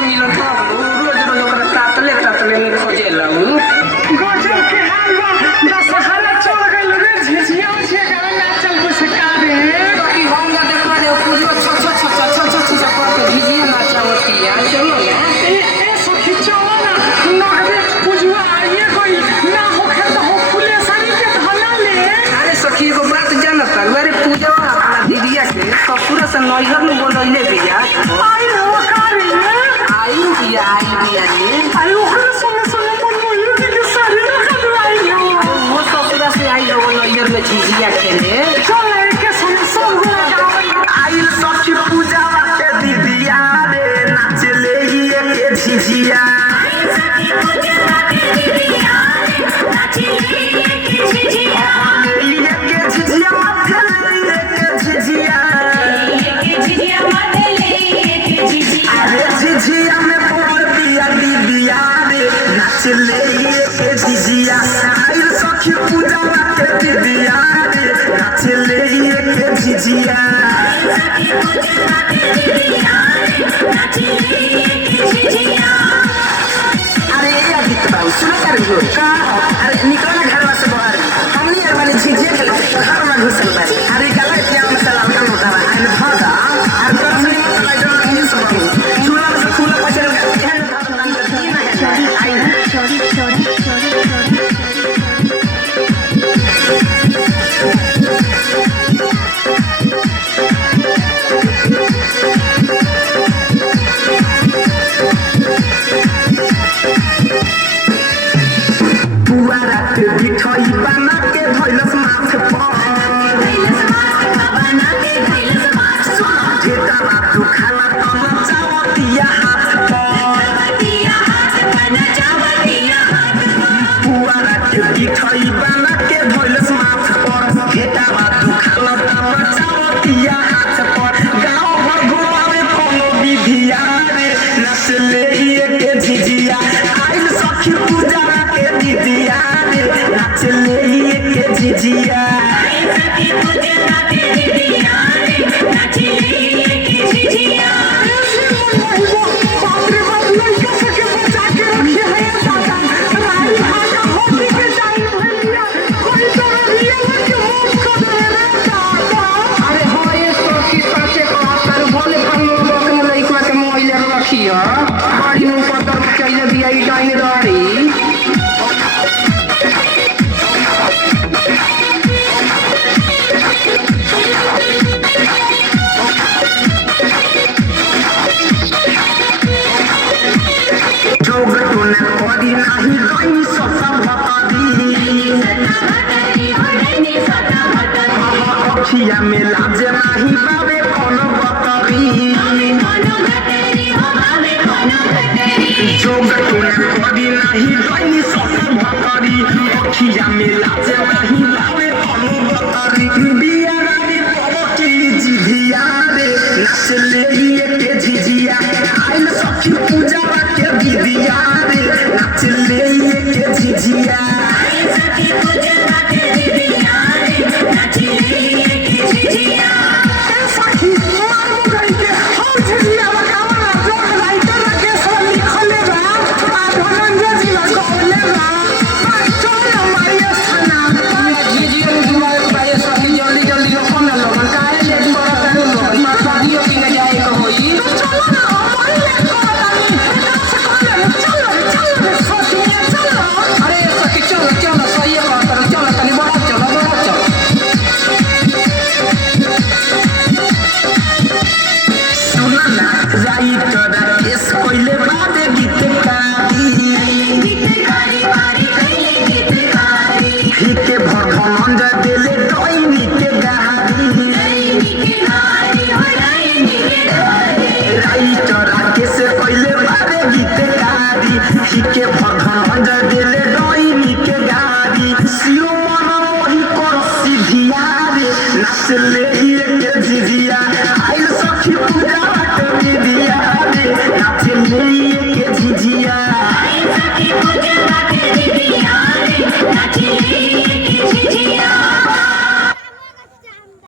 मौत मिलत हो रोज रोज ओकरा काटले में खोजेला गजब के हाल बा दशहरा चल गइल रे झिझिया छे गाना नाचल बसकारे कि हम जा देखवा दे पूजो छ करके झिझिया नाचावतिया चलो ना ए सखी चलो ना नगरे पूजवा आइए कोई ना होखे तो हो फुले साड़ी के धला ले अरे सखी एगो बात जानत अरे पूजवा अपना दीदिया के ससुर से नैहर में बोलैले बिया आई हो कारी आई बिया रे आई ओकरे संगे मन के साड़ी ना खदवाई हो वो ससुर से आई लोग नैहर में झिझिया खेले चल के संग सब गावई आइल सखी पूजावा के दीदिया रे नाचले ही के झिझिया झिझिया में बोल दिया दीदिया रे नाचले ही के झिझिया आइल सखी पूजावा के दीदिया रे नाचले ही के झिझिया अरे अदित बाबू सुनो कर जो का अरे निकल ना घर से बाहर हमनी यार वाली झिझिया के घर में घुसल बारी अरे गला क्या मसाला का मोटा बा आई भागा और कर से मसाला जो नहीं सब चूल्हा से खुला पचल का ध्यान था आई पुआरा के बिठई बना के धइलस माथे पर जेता बात खाना तम चावतिया हाथ पर पुआरा के बिठई बना के धइलस माथे पर जेता बात खाना तम चावतिया हाथ पर गांव भर घुमावे कोनो विधिया रे नचले ही के झिझिया आइल सखी पूजा के दीदिया रे नाचले ही के झिझिया अरे हो ये सखी सचे कहतर भले भांगो बकन लइका के मोइले रखिया बड़ी नु पतर चइले दिया ई डाइन दारी जोग तूने करी नाही गई ससा भतरी अखिया में लाजे नाही बाबे कोनो बतरी जोग तूने करी नाही गई ससा भतरी अखिया में लाजे नाही बाबे कोनो बतरी बिया रानी पवकी जिभिया रे नाचले ही के झिझिया आइल सखी पूजा के दीदिया रे नाचले ही के झिझिया सखी मार गई के हम झिझिया लगावला जो राइटर के सब लिखले बा आ धनंजय जी लगौले बा चल मारिया थाना झिझिया नु दुआर बाए सखी जल्दी जल्दी रखो ना लोगन काहे लेट करत है लोगन मां शादियों की न जाए को होई चलो ना हमारे ले चलो सखी चलो अरे सखी चलो सही बात है चलो तनी बड़ा चलो सुना ना राइटर केस कोइले बादे गीतकारी हिके भगवान देले डोइनी के गहारी राइटर केस कोइले बादे गीतकारी हिके भगवान देले डोइनी के गहारी सियो मन मोही कर सिधिया रे नाचले ही के झिझिया आइल सखी